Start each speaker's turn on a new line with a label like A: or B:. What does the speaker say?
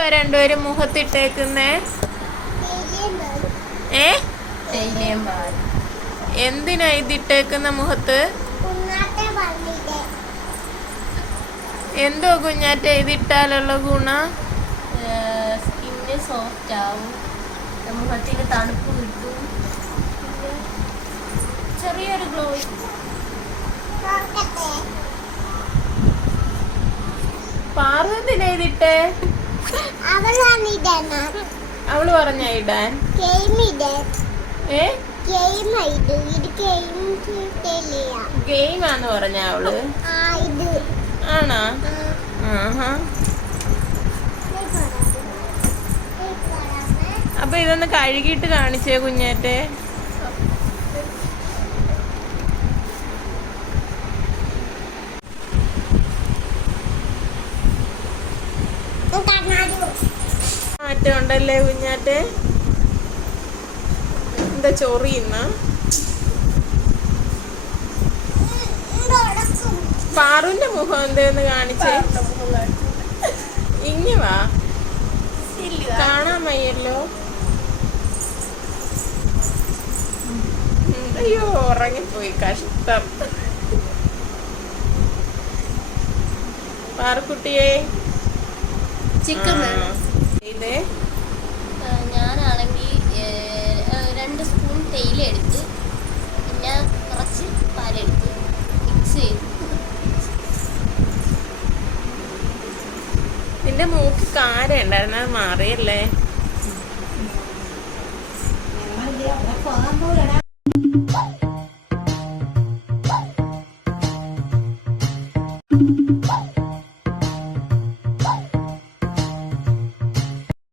A: രണ്ടുപേരും മുഖത്തിട്ടേക്കുന്നേ. ഏ? എന്തിനാ ഇതിട്ടേക്കുന്ന മുഖത്ത്? എന്തോ കുഞ്ഞാറ്റ ഇതിട്ടാലുള്ള ഗുണ?
B: സ്കിന്ന് സോഫ്റ്റ് ആവും. മുഖത്തിന് തണുപ്പ് കിട്ടും. ചെറിയൊരു ഗ്ലോ.
A: പാർവതിനെ ഇതിട്ടേ? അവൾ ഇടാൻ ഗെയിമാന്ന് പറഞ്ഞ
C: അവൾ.
A: ആണോ? അപ്പൊ ഇതൊന്ന് കഴുകിയിട്ട് കാണിച്ചേ കുഞ്ഞാറ്റെ. മാറ്റം ഉണ്ടല്ലേ കുഞ്ഞാറ്റെ? എന്താ ചൊറിയുന്ന പാറുന്റെ മുഖം എന്തേന്ന് കാണിച്ചേ? ഇങ്ങ വാ. കാണാൻ വയ്യല്ലോ. അയ്യോ ഉറങ്ങിപ്പോയി. കഷ്ടം. പാറക്കുട്ടിയെ.
B: ചിക്കൻ
A: ഇതേ
B: ഞാനാണെങ്കിൽ രണ്ട് സ്പൂൺ തേയില എടുത്ത് പിന്നെ കുറച്ച് പാലെടുത്ത് മിക്സ് ചെയ്തു
A: നിന്റെ മൂക്ക് കാര ഉണ്ടായിരുന്നു അത് മാറിയല്ലേ
C: ആ